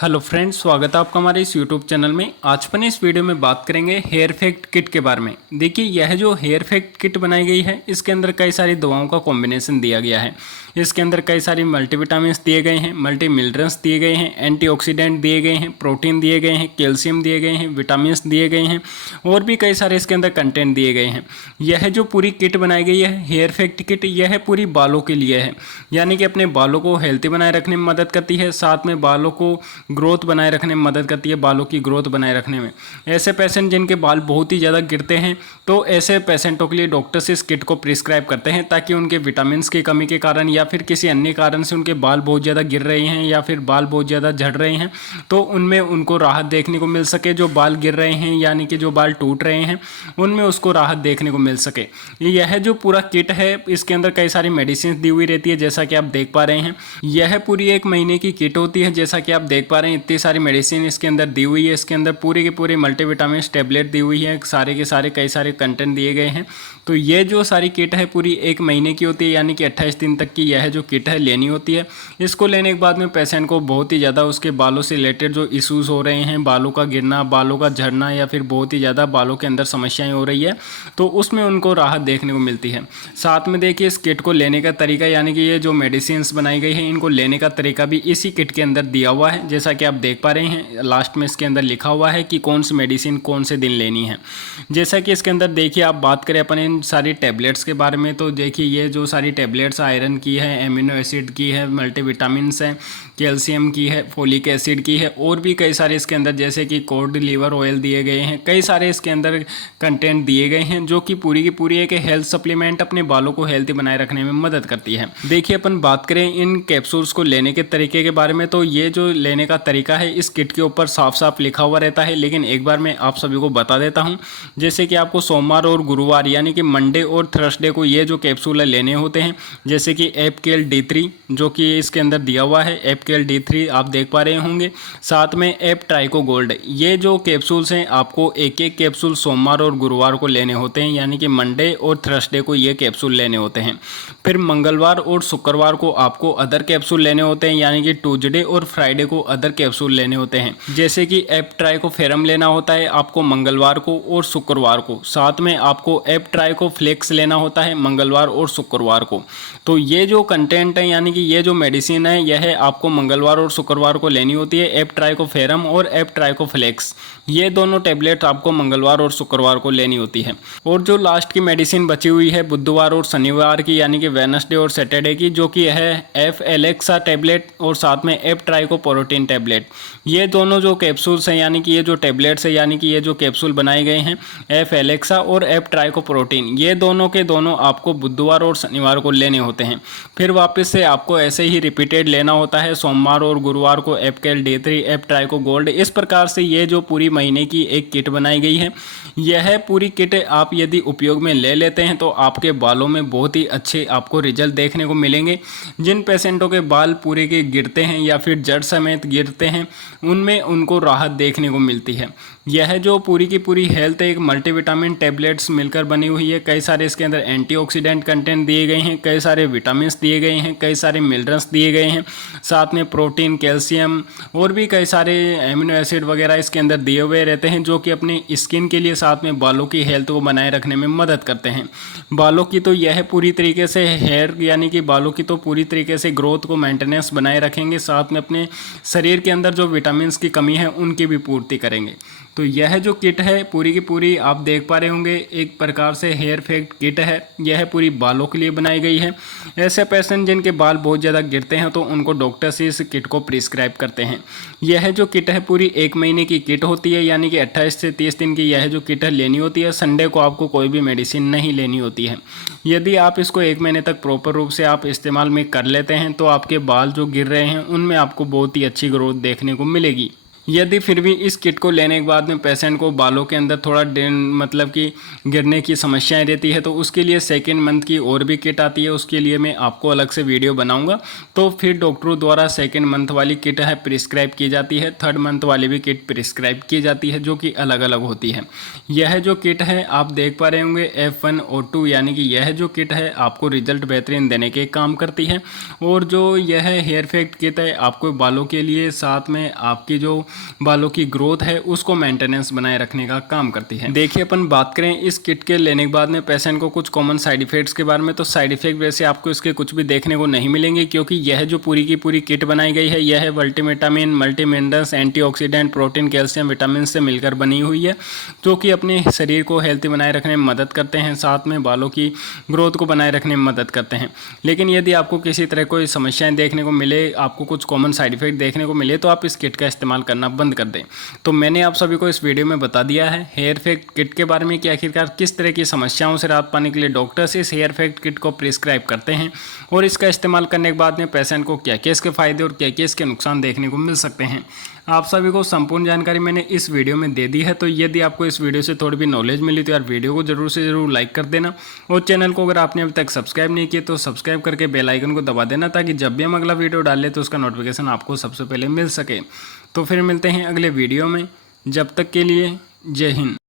Hello friends, स्वागत है आपका हमारे इस यूट्यूब चैनल में। आज अपन इस वीडियो में बात करेंगे हेयर इफेक्ट किट के बारे में। देखिए, यह जो हेयर इफेक्ट किट बनाई गई है, इसके अंदर कई सारी दवाओं का कॉम्बिनेशन दिया गया है। इसके अंदर कई सारी मल्टीविटामिन दिए गए हैं, मल्टी मिनरल्स दिए गए हैं, एंटीऑक्सीडेंट दिए गए हैं, प्रोटीन दिए गए हैं, कैल्शियम दिए गए हैं, विटामिन दिए गए हैं और भी कई सारे इसके अंदर कंटेंट दिए गए हैं। यह जो पूरी किट बनाई गई है हेयर इफेक्ट किट, यह पूरी बालों के लिए है, यानी कि अपने बालों को हेल्थी बनाए रखने में मदद करती है, साथ में बालों को ग्रोथ बनाए रखने में मदद करती है, बालों की ग्रोथ बनाए रखने में। ऐसे पेशेंट जिनके बाल बहुत ही ज़्यादा गिरते हैं, तो ऐसे पेशेंटों के लिए डॉक्टर्स इस किट को प्रिस्क्राइब करते हैं ताकि उनके विटामिन की कमी के कारण या फिर किसी अन्य कारण से उनके बाल बहुत ज़्यादा गिर रहे हैं या फिर बाल बहुत ज़्यादा झड़ रहे हैं, तो उनमें उनको राहत देखने को मिल सके। जो बाल गिर रहे हैं यानी कि जो बाल टूट रहे हैं, उनमें उसको राहत देखने को मिल सके। यह जो पूरा किट है, इसके अंदर कई सारी मेडिसिन दी हुई रहती है, जैसा कि आप देख पा रहे हैं। यह पूरी 1 महीने की किट होती है, जैसा कि आप देख पा रहे हैं। इतनी सारी मेडिसिन इसके अंदर दी हुई है। इसके अंदर पूरी की पूरी मल्टीविटामिन टैबलेट दी हुई है, सारे के सारे कई सारे कंटेंट दिए गए हैं। तो ये जो सारी किट है पूरी 1 महीने की होती है, यानी कि 28 दिन तक की यह जो किट है लेनी होती है। इसको लेने के बाद में पेशेंट को बहुत ही ज़्यादा उसके बालों से रिलेटेड जो इश्यूज हो रहे हैं, बालों का गिरना, बालों का झड़ना या फिर बहुत ही ज़्यादा बालों के अंदर समस्याएं हो रही है, तो उसमें उनको राहत देखने को मिलती है। साथ में देखिए, इस किट को लेने का तरीका, यानी कि ये जो मेडिसिन बनाई गई है, इनको लेने का तरीका भी इसी किट के अंदर दिया हुआ है। जैसा कि आप देख पा रहे हैं, लास्ट में इसके अंदर लिखा हुआ है कि कौन सी मेडिसिन कौन से दिन लेनी है। जैसा कि इसके अंदर देखिए, आप बात करें अपन इन सारी टैबलेट्स के बारे में, तो देखिए ये जो सारी टैबलेट्स आयरन की है, एमिनो एसिड की है, मल्टीविटामिन है, कैल्शियम की है, फोलिक एसिड की है और भी कई सारे इसके अंदर, जैसे कि कोड लिवर ऑयल दिए गए हैं। कई सारे इसके अंदर कंटेंट दिए गए हैं जो कि पूरी की पूरी एक हेल्थ सप्लीमेंट अपने बालों को हेल्थी बनाए रखने में मदद करती है। देखिए, अपन बात करें इन कैप्सूल्स को लेने के तरीके के बारे में, तो ये जो लेने का तरीका है इस किट के ऊपर साफ साफ लिखा हुआ रहता है, लेकिन एक बार मैं आप सभी को बता देता हूं। जैसे कि आपको सोमवार और गुरुवार यानी कि मंडे और थर्सडे को ये जो कैप्सूल लेने होते हैं, जैसे कि एपकेल D3 जो कि इसके अंदर दिया हुआ है, एपकेल D3 आप देख पा रहे होंगे। साथ में एप ट्राइको गोल्ड, ये जो कैप्सूल्स हैं आपको एक एक कैप्सूल सोमवार और गुरुवार को लेने होते हैं, यानी कि मंडे और थर्सडे को ये कैप्सूल लेने होते हैं। फिर मंगलवार और शुक्रवार को आपको अदर कैप्सूल लेने होते हैं, यानी कि ट्यूसडे और फ्राइडे को अदर कैप्सूल लेने होते हैं। जैसे कि एप ट्राइकोफेरम लेना होता है आपको मंगलवार को और शुक्रवार को। साथ में आपको एप ट्राइकोफ्लेक्स लेना होता है मंगलवार और शुक्रवार को। तो ये जो कंटेंट है, यानी कि ये जो मेडिसिन है, यह आपको मंगलवार और शुक्रवार को लेनी होती है। एप ट्राइकोफेरम और एप ट्राइकोफ्लेक्स, ये दोनों टैबलेट आपको मंगलवार और शुक्रवार को लेनी होती है। और जो लास्ट की मेडिसिन बची हुई है बुधवार और शनिवार की, यानी कि वेडनेसडे और सैटरडे की, जो कि है एफ एलेक्सा टैबलेट और साथ में एप ट्राइकोप्रोटीन टैबलेट। ये दोनों जो कैप्सूल्स हैं, यानी कि ये जो टैबलेट्स है, यानी कि ये जो कैप्सूल बनाए गए हैं एफ एलेक्सा और एप ट्राइकोप्रोटीन, ये दोनों के दोनों आपको बुधवार और शनिवार को लेने होते हैं। फिर वापस से आपको ऐसे ही रिपीटेड लेना होता है सोमवार और गुरुवार को एपकेल D3, एप ट्राइको गोल्ड। इस प्रकार से ये जो पूरी महीने की एक किट बनाई गई है, यह पूरी किट आप यदि उपयोग में ले लेते हैं तो आपके बालों में बहुत ही अच्छे आपको रिजल्ट देखने को मिलेंगे। जिन पेशेंटों के बाल पूरे के गिरते हैं या फिर जड़ समेत गिरते हैं, उनमें उनको राहत देखने को मिलती है। यह जो पूरी की पूरी हेल्थ एक मल्टीविटामिन टैबलेट्स मिलकर बनी हुई है। कई सारे इसके अंदर एंटीऑक्सीडेंट कंटेंट दिए गए हैं, कई सारे विटामिन दिए गए हैं, कई सारे मिनरल्स दिए गए हैं, साथ में प्रोटीन, कैल्शियम और भी कई सारे एमिनो एसिड वगैरह इसके अंदर दिए हुए रहते हैं, जो कि अपनी स्किन के लिए, साथ में बालों की हेल्थ को बनाए रखने में मदद करते हैं। बालों की तो यह पूरी तरीके से हेयर, यानी कि बालों की तो पूरी तरीके से ग्रोथ को मेंटेनेंस बनाए रखेंगे, साथ में अपने शरीर के अंदर जो विटामिन की कमी है उनकी भी पूर्ति करेंगे। तो यह जो किट है पूरी की पूरी आप देख पा रहे होंगे, एक प्रकार से हेयर इफेक्ट किट है। यह पूरी बालों के लिए बनाई गई है। ऐसे पेशेंट जिनके बाल बहुत ज़्यादा गिरते हैं, तो उनको डॉक्टर से इस किट को प्रिस्क्राइब करते हैं। यह जो किट है पूरी 1 महीने की किट होती है, यानी कि 28 से 30 दिन की यह जो किट है लेनी होती है। संडे को आपको कोई भी मेडिसिन नहीं लेनी होती है। यदि आप इसको 1 महीने तक प्रॉपर रूप से आप इस्तेमाल में कर लेते हैं, तो आपके बाल जो गिर रहे हैं उनमें आपको बहुत ही अच्छी ग्रोथ देखने को मिलेगी। यदि फिर भी इस किट को लेने के बाद में पेशेंट को बालों के अंदर थोड़ा मतलब कि गिरने की समस्याएं रहती है, तो उसके लिए सेकेंड मंथ की और भी किट आती है, उसके लिए मैं आपको अलग से वीडियो बनाऊंगा। तो फिर डॉक्टरों द्वारा सेकेंड मंथ वाली किट है प्रिस्क्राइब की जाती है, थर्ड मंथ वाली भी किट प्रिस्क्राइब की जाती है, जो कि अलग अलग होती है। यह जो किट है आप देख पा रहे होंगे F1O2, यानी कि यह जो किट है आपको रिजल्ट बेहतरीन देने के काम करती है। और जो यह हेयर इफेक्ट किट है आपको बालों के लिए, साथ में आपकी जो बालों की ग्रोथ है उसको मेंटेनेंस बनाए रखने का काम करती है। देखिए अपन बात करें इस किट के लेने के बाद में पेशेंट को कुछ कॉमन साइड इफेक्ट्स के बारे में, तो साइड इफेक्ट वैसे आपको इसके कुछ भी देखने को नहीं मिलेंगे, क्योंकि यह जो पूरी की पूरी किट बनाई गई है यह multivitamin, multiminerals, antioxidant, protein, calcium, vitamin से मिलकर बनी हुई है, जो कि अपने शरीर को हेल्थी बनाए रखने में मदद करते हैं, साथ में बालों की ग्रोथ को बनाए रखने में मदद करते हैं। लेकिन यदि आपको किसी तरह कोई समस्याएं देखने को मिले, आपको कुछ कॉमन साइड इफेक्ट देखने को मिले, तो आप इस किट का इस्तेमाल करना बंद कर दें। तो मैंने आप सभी को इस वीडियो में बता दिया है हेयर इफेक्ट किट के बारे में कि आखिरकार किस तरह की समस्याओं से राहत पाने के लिए डॉक्टर्स इस हेयर इफेक्ट किट को प्रिस्क्राइब करते हैं, और इसका इस्तेमाल करने के बाद में पेशेंट को क्या क्या इसके फायदे और क्या क्या इसके नुकसान देखने को मिल सकते हैं। आप सभी को संपूर्ण जानकारी मैंने इस वीडियो में दे दी है। तो यदि आपको इस वीडियो से थोड़ी भी नॉलेज मिली तो यार वीडियो को जरूर से जरूर लाइक कर देना, और चैनल को अगर आपने अभी तक सब्सक्राइब नहीं किया तो सब्सक्राइब करके बेल आइकन को दबा देना, ताकि जब भी हम अगला वीडियो डालें तो उसका नोटिफिकेशन आपको सबसे पहले मिल सके। तो फिर मिलते हैं अगले वीडियो में, जब तक के लिए जय हिंद।